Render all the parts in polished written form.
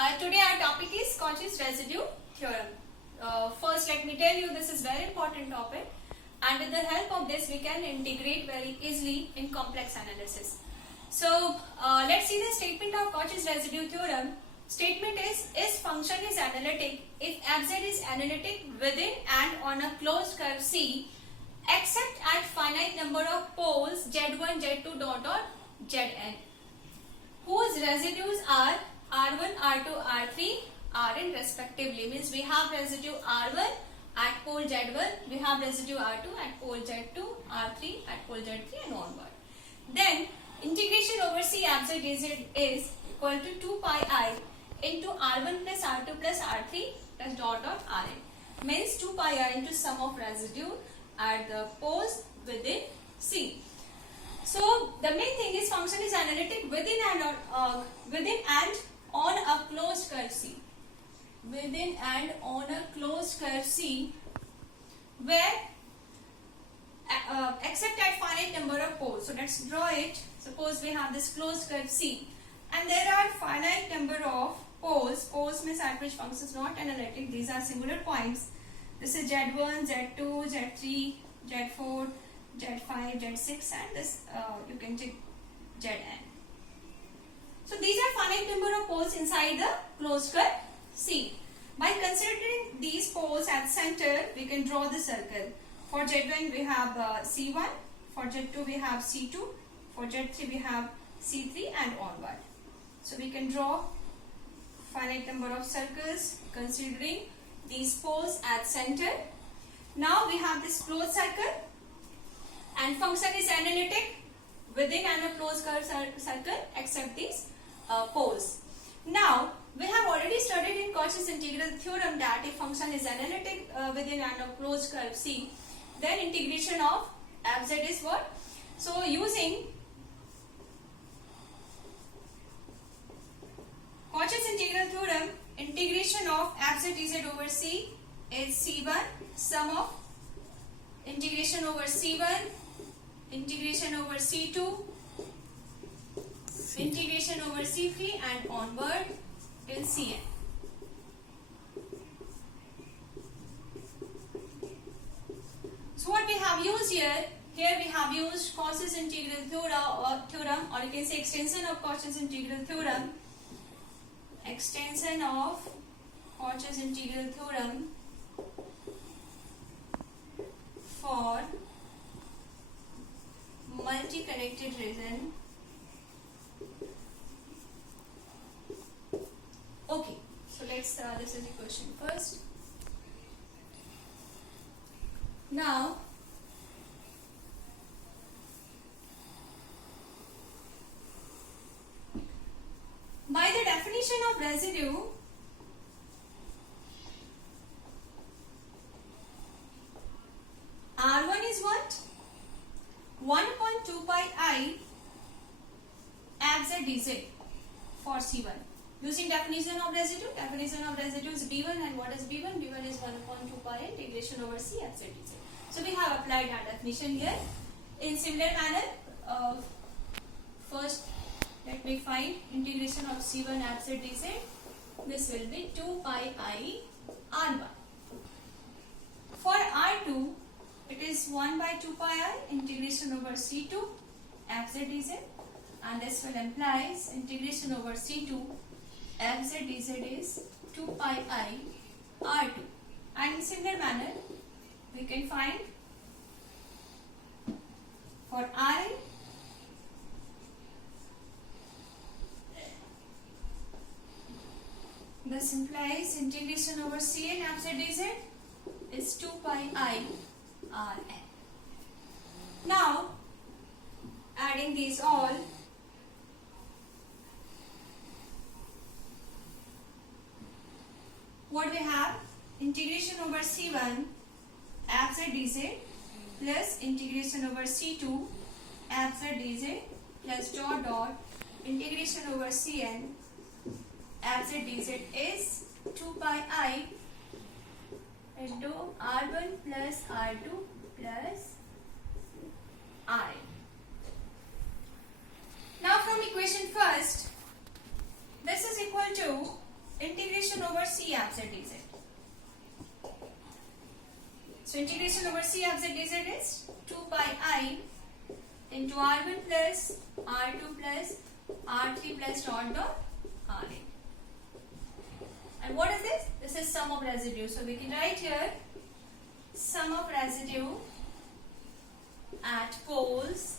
Today our topic is Cauchy's residue theorem. First, let me tell you this is very important topic, and with the help of this we can integrate very easily in complex analysis. So let's see the statement of Cauchy's residue theorem. Statement is function is analytic if fz is analytic within and on a closed curve C, except at finite number of poles z1, z2 dot zn, whose residues are R1, R2, R3, Rn respectively. Means we have residue R1 at pole Z1, we have residue R2 at pole Z2, R3 at pole Z3 and onward. Then integration over C fz dz is equal to 2 pi I into R1 plus R2 plus R3 plus dot Rn. Means 2 pi I into sum of residue at the poles within C. So the main thing is function is analytic within and on a closed curve C. Within and on a closed curve C, where except at finite number of poles. So let's draw it. Suppose we have this closed curve C, and there are finite number of poles. Poles means at which function is not analytic. These are singular points. This is Z1, Z2, Z3, Z4, Z5, Z6, and this you can take Zn. So these are finite number of poles inside the closed curve C. By considering these poles at center, we can draw the circle. For Z1 we have C1, for Z2 we have C2, for Z3 we have C3 and onward. So we can draw finite number of circles considering these poles at center. Now we have this closed circle, and function is analytic within and a closed curve circle except these poles. Now we have already studied in Cauchy's integral theorem that if function is analytic within and a closed curve C, then integration of fz is what? So using Cauchy's integral theorem, integration of fz dz over C is C1 sum of integration over C1, integration over C2, integration over C3 and onward till Cn. So what we have used here we have used Cauchy's integral theorem, or you can say extension of Cauchy's integral theorem. Extension of Cauchy's integral theorem for multi-connected region. Okay, so let's this is the question first. Now by the definition of residue, R1 is what? 1.2 pi I fz dz for C1. Using definition of residue is B1, and what is B1? B1 is 1.2 pi integration over C fz dz. So we have applied that definition here. In similar manner, first let me find integration of C1 fz dz. This will be 2 pi I R1. For R2, it is 1 by 2 pi I integration over C2 fz dz, and this will implies integration over C2 fz dz is 2 pi I R2. And in similar manner, we can find for Rn, this implies integration over Cn fz dz is 2 pi I Rn. Now adding these all, what we have? Integration over C1 fz dz plus integration over C2 fz dz plus dot integration over Cn fz dz is 2 pi I into R1 plus R2 plus Rn. Now from equation first, this is equal to over C f z dz. So integration over C f z dz is 2 pi I into r1 plus r2 plus r3 plus dot dot rn. And what is this? This is sum of residue. So we can write here sum of residue at poles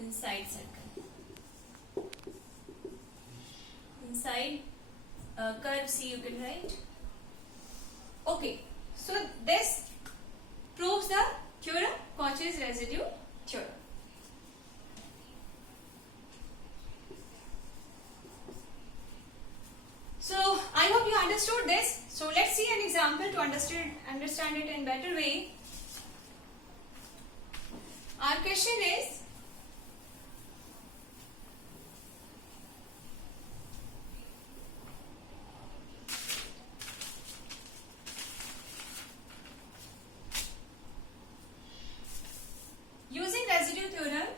inside circle. Inside curve C you can write. Okay, so this proves the theorem, Cauchy's residue theorem. So I hope you understood this. So let's see an example to understand it in better way. Our question is, using residue theorem,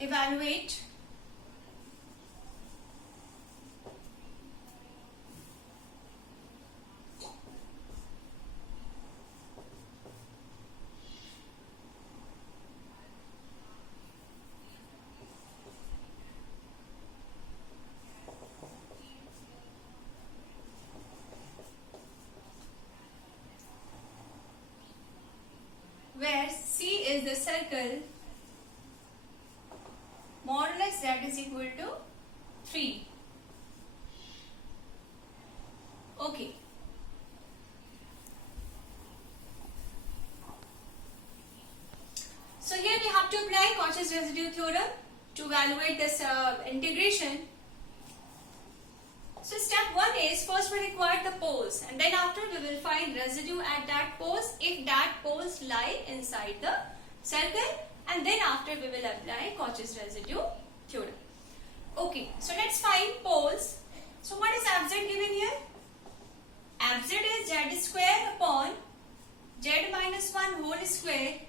evaluate where C is the circle, modulus z is equal to 3. Okay. So here we have to apply Cauchy's residue theorem to evaluate this integration. So step 1 is, first we require the poles, and then after we will find residue at that poles if that poles lie inside the circle, and then after we will apply Cauchy's residue theorem. Okay, so let's find poles. So what is Fz given here? Fz is z square upon z minus 1 whole square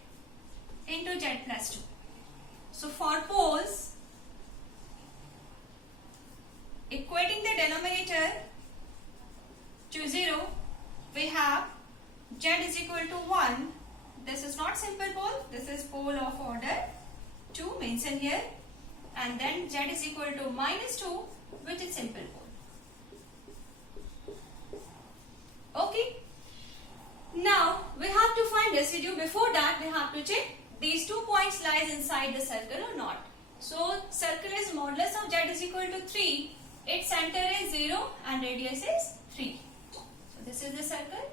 into z plus 2. So for poles, equating the denominator to 0, we have z is equal to 1. This is not simple pole, this is pole of order 2 mentioned here, and then z is equal to minus 2, which is simple pole. Okay. Now we have to find residue. Before that we have to check these 2 points lies inside the circle or not. So circle is modulus of z is equal to 3. Its center is 0 and radius is 3. So this is the circle.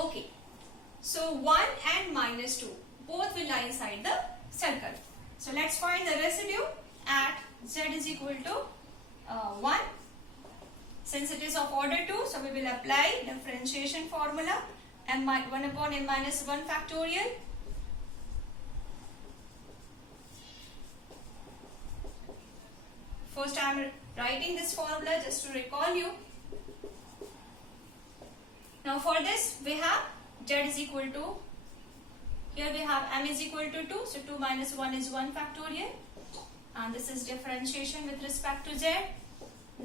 Okay. So 1 and minus 2 both will lie inside the circle. So let's find the residue at z is equal to 1. Since it is of order 2, so we will apply differentiation formula, 1 upon m minus 1 factorial. First I am writing this formula just to recall you. Now for this we have z is equal to, here we have m is equal to 2, so 2 minus 1 is 1 factorial, and this is differentiation with respect to z,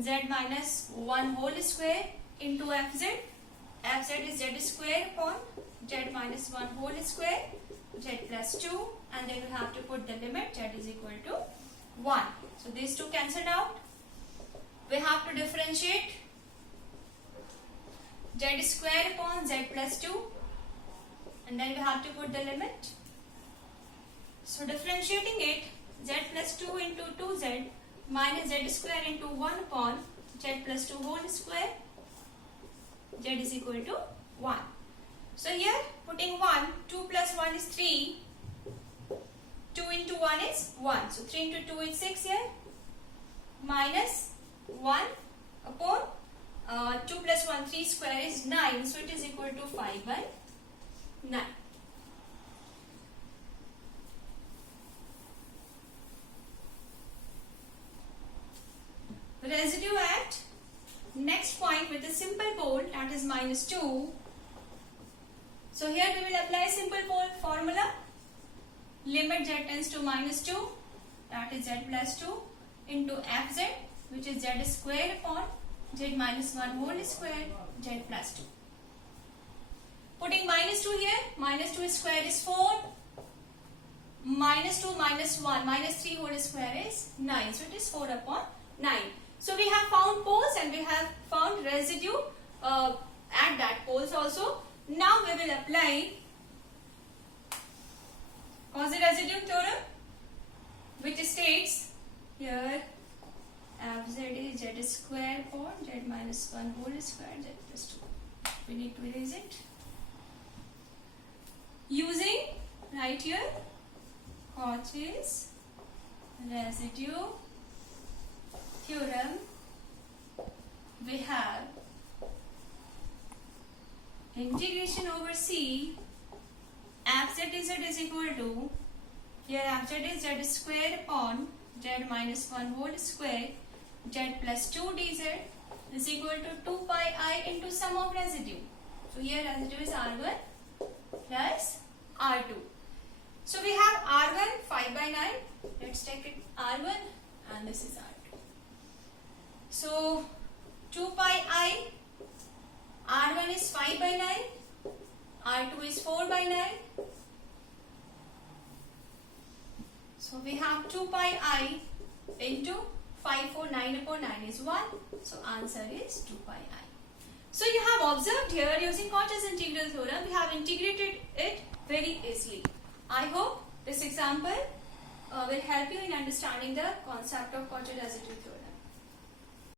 z minus 1 whole square into fz. Fz is z square upon z minus 1 whole square, z plus 2, and then we have to put the limit z is equal to 1. So these two cancelled out. We have to differentiate z square upon z plus 2, and then we have to put the limit. So differentiating it, z plus 2 into 2z minus z square into 1 upon z plus 2 whole square, z is equal to 1. So here putting 1, 2 plus 1 is 3, 2 into 1 is 1, so 3 into 2 is 6 here, minus 1 upon 2 plus 1, 3 square is 9, so it is equal to 5 by 9. residue at next point with a simple pole, that is -2. So here we will apply simple pole formula. Limit z tends to -2, that is z plus 2 into fz, which is z square upon z minus 1 whole square z plus 2. Putting -2 here, -2 square is 4, -2 minus 1, -3 whole square is 9. So it is 4 upon 9. So we have found poles and we have found residue at that poles also. Now we will apply Cauchy-Residue theorem, which states here fz is z square upon z minus 1 whole square z plus 2. We need to erase it. Using, right here, Cauchy's residue theorem, we have integration over C, fz is equal to, here fz is z square upon z minus 1 whole square z plus 2 dz is equal to 2 pi I into sum of residue. So here residue is R1 plus R2. So we have R1 5 by 9. Let's take it R1 and this is R2. So 2 pi I, R1 is 5 by 9, R2 is 4 by 9. So we have 2 pi I into 5, 4, 9 upon 9 is 1. So answer is 2 pi I. So you have observed here, using Cauchy's integral theorem, we have integrated it very easily. I hope this example will help you in understanding the concept of Cauchy residue theorem.